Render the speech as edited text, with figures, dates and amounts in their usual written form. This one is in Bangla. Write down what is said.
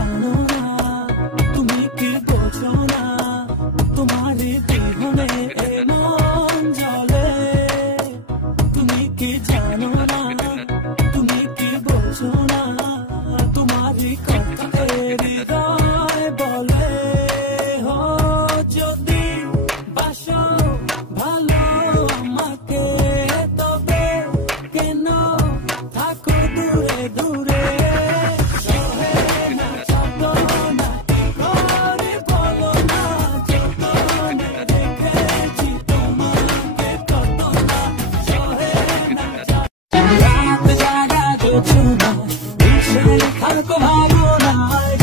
জানো না, তুমি কি বোঝো না, তোমারই বিহনে এ মন জ্বলে। তুমি কি জানো না, তুমি কি বোঝো না, তোমারই কথা হৃদয়